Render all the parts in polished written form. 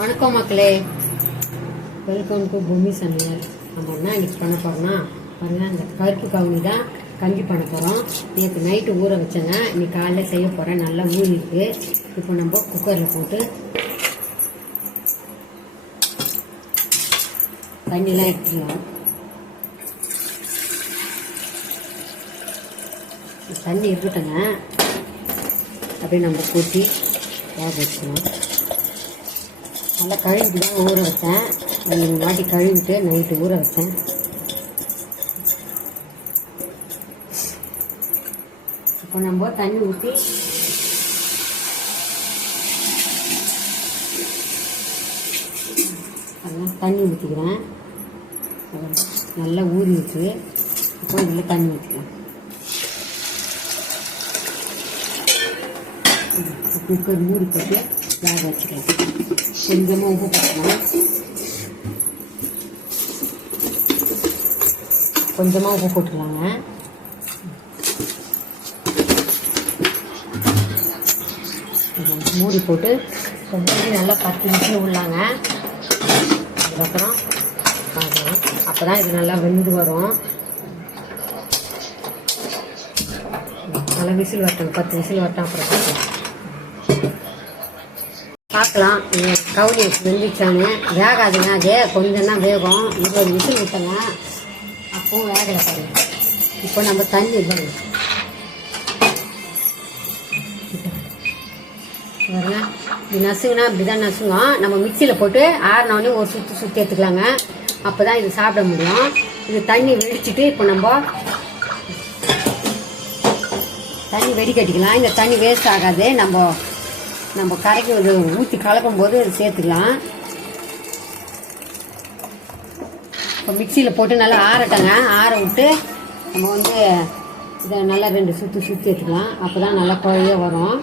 வணக்கம் மக்களே, welcome to பூமி சமையல். நம்ம என்ன இன்னைக்கு பண்ண போறோம்னா பாருங்க, இந்த கருப்பு கவுனி தான் கஞ்சி பண்ண போகிறோம். நேற்று நைட்டு ஊற வச்சேங்க, இன்னைக்கு காலையில் செய்ய போகிறேன். நல்லா ஊறிருக்கு. இப்போ நம்ம குக்கரில் போட்டு தண்ணியெலாம் எடுத்துக்கலாம். தண்ணி இருக்கட்டுங்க, அப்படியே நம்ம கூட்டி வேக வச்சுக்கணும். நல்லா கழுவிட்டு தான் ஊற வச்சேன். 2 வாட்டி கழுவிட்டு நைட்டு ஊற வச்சேன். இப்போ நம்ம தண்ணி ஊற்றி தண்ணி ஊற்றிக்கிறேன். நல்லா ஊறிடுச்சு. இப்போ இதில் தண்ணி ஊற்றிக்கிறேன். குக்கர் மூடி போட்டு வேக வச்சுக்கலாம். கொஞ்சமாக உப்பு போட்டுக்கலாம். கொஞ்சமாக உப்பு போட்டுக்கலாங்க. மூடி போட்டு கொஞ்சம் நல்லா 10 நிமிஷம் உள்ளாங்க. அதுக்கப்புறம் பார்க்கலாம். அப்போ தான் இது நல்லா வெந்து வரும். நல்லா விசில் வரட்டும், 10 விசில் வரட்டும். அப்புறம் பார்க்கலாம் கவுனி வெந்துச்சானு. வேகாதுங்க, அதே கொஞ்சம் தான் வேகும். 20 விசில் விட்டங்க, அப்பவும் வேகலை பாருங்க. இப்போ நம்ம தண்ணி பாருங்க பாருங்க, இப்படி நசுங்கன்னா இப்படிதான் நசுங்கும். நம்ம மிக்சியில் போட்டு ஆறினோடனே ஒரு சுற்றி எடுத்துக்கலாங்க. அப்போ தான் இது சாப்பிட முடியும். இது தண்ணி வெடிச்சிட்டு இப்போ நம்ம தண்ணி வெடிக்கட்டிக்கலாம். இந்த தண்ணி வேஸ்ட் ஆகாது. நம்ம கரைக்கு ஊற்றி கலக்கும் போது சேர்த்துக்கலாம். இப்போ மிக்சியில் போட்டு நல்லா ஆறட்டங்க. ஆற விட்டு நம்ம இதை நல்லா 2 சுற்றி எடுத்துக்கலாம். அப்போ தான் நல்லா குழைய வரும்.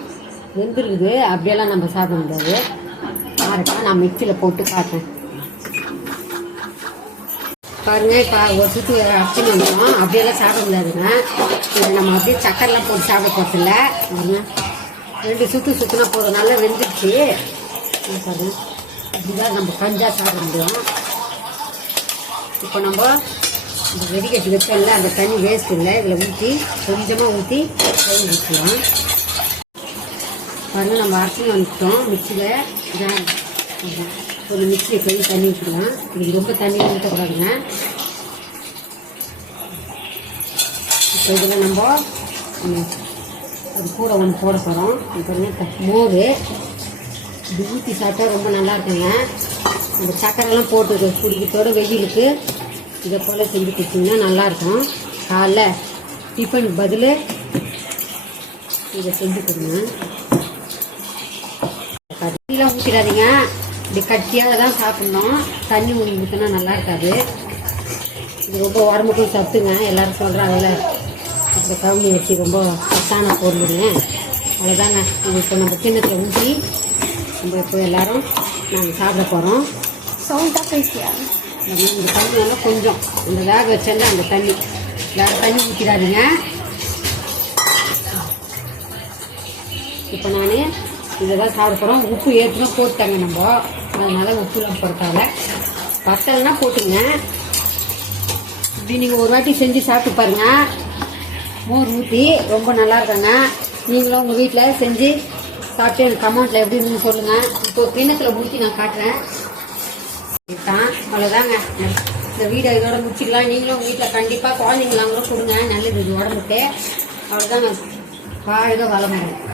வெந்துருக்குது, அப்படியெல்லாம் நம்ம சாப்பிட முடியாது. ஆறட்டும், நான் மிக்சியில் போட்டு காட்டுறேன் பாருங்க. இப்போ ஒரு சுற்றி அரைச்சின்னு வந்துடும். அப்படியெல்லாம் சாப்பிட முடியாதுங்க. இதை நம்ம அப்படியே சக்கரெலாம் போட்டு சாப்பிட போகிறதில்ல. பாருங்க, 2 சுற்றினா போதும். நல்லா வெந்துடுச்சு பாருங்க. இப்படிதான் நம்ம கஞ்சா சாப்பிட முடியும். இப்போ நம்ம இந்த வெடிக்கட்டி வச்சோம்ல, அந்த தண்ணி வேஸ்ட் இல்லை. இதில் ஊற்றி கொஞ்சமாக ஊற்றி கை ஊற்றலாம் பாருங்க. நம்ம அரைச்சின்னு வந்துட்டோம் மிக்சியில். இதான் ஒரு மிக்சியை கை தண்ணி ஊற்றிக்கலாம். இது ரொம்ப தண்ணி ஊற்றக்கூடாதுங்க. இப்போ இதில் நம்ம அது கூட ஒன்று போட போகிறோம். இப்போ மோர் இது ஊற்றி சாப்பிட்டா ரொம்ப நல்லா இருக்குங்க. அந்த சக்கரெல்லாம் போட்டு குடிக்கிறதோட வெயிலுக்கு இதை போல் செஞ்சு கொடுத்தீங்கன்னா நல்லாயிருக்கும். காலைல டிஃபனுக்கு பதில் இதை செஞ்சு கொடுங்க. கட்டிலாம் ஊற்றிடாதீங்க, இப்படி கட்டியாக தான் சாப்பிட்ணும். தண்ணி ஊற்றினா நல்லா இருக்காது. இது ரொம்ப உடம்புக்கும் சத்துங்க. எல்லோரும் சொல்கிறாங்கல்ல, இப்போ கவுனி வச்சு ரொம்ப சத்தான பொருளுங்க. அவ்வளோதாங்க. இது இப்போ நம்ம கிண்ணத்தில் ஊற்றி நம்ம இப்போ எல்லோரும் நாங்கள் சாப்பிட போகிறோம். சவுண்டாக பேசியா? இந்த தண்ணி நல்லா கொஞ்சம் இந்த வேக வச்சேன்னா அந்த தண்ணி வேறு தண்ணி ஊற்றிடாதீங்க. இப்போ நான் இதை தான் சாப்பிட போகிறோம். உப்பு ஏற்றுனா போட்டாங்க நம்ம, அதனால் உப்புலாம் போட்டால. பத்தலைன்னா போட்டுங்க. இப்படி நீங்கள் ஒரு வாட்டி செஞ்சு சாப்பிட்டு பாருங்கள். மோர் ஊற்றி ரொம்ப நல்லா இருக்காங்க. நீங்களும் உங்கள் வீட்டில் செஞ்சு சாப்பிட்டு எனக்கு கமெண்ட்டில் எப்படி இருந்துன்னு சொல்லுங்கள். இப்போ கிண்ணத்தில் ஊற்றி நான் காட்டுறேன். அவ்வளோதாங்க. இந்த வீடியோ இதோட முடிச்சிக்கலாம். நீங்களும் உங்கள் வீட்டில் கண்டிப்பாக குழந்தைங்களாம் கூட கொடுங்க, நல்லது இது உடம்புக்கு. அவ்வளோதாங்க. வாழ்க வளமுடன்.